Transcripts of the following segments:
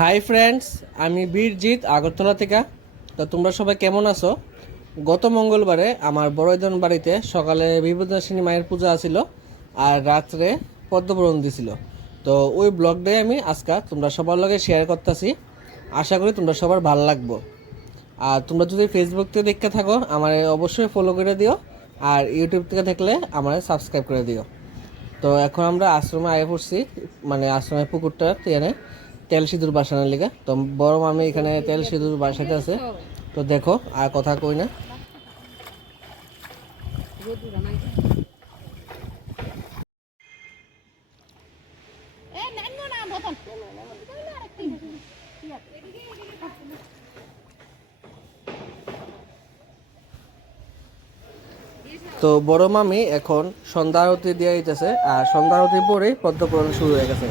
Hi friends, আমি বীরজিৎ আগরতলা থেকে। তো তোমরা সবাই কেমন আছো? গত মঙ্গলবারে আমার বড়জন বাড়িতে সকালে বিপদাসিনী মায়ের পূজা আছিল আর রাত্রে পদ্মপুরণ দিছিল। তো ওই ব্লগটাই আমি আজকে তোমরা সবার লগে শেয়ার করতেছি। আশা করি তোমরা সবার ভালো লাগবো। আর তোমরা যদি ফেসবুক থেকে দেখতে থাকো আমার অবশ্যই ফলো করে দিও, আর ইউটিউব থেকে দেখলে আমার সাবস্ক্রাইব করে দিও। তো এখন আমরা আশ্রমে আগে পড়ছি, মানে আশ্রমের পুকুরটা এনে তেল সিঁদুর বাসানোর লিগে। তো বড় মামি এখানে তেল সিঁদুর বাসাতে আছে। তো দেখো আর কথা কই না। তো বড় মামি এখন সন্ধ্যা আরতি দিয়ে দিতেছে, আর সন্ধ্যা আরতির পরেই পদ্মপুরাণ শুরু হয়ে গেছে।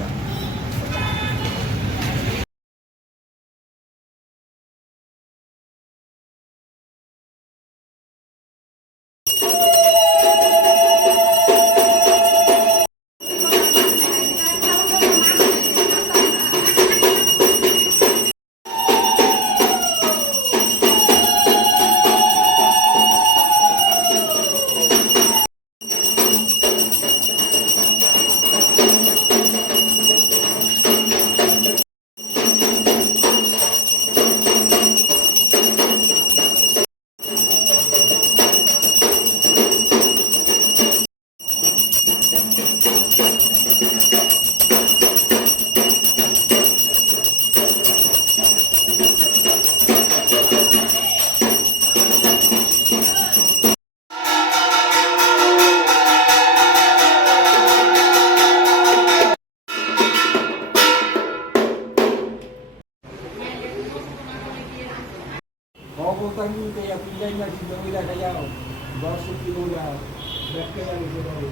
Bago kami kaya pinday na si Dawila kaya baso kinulang. Bakit kaya ito daw?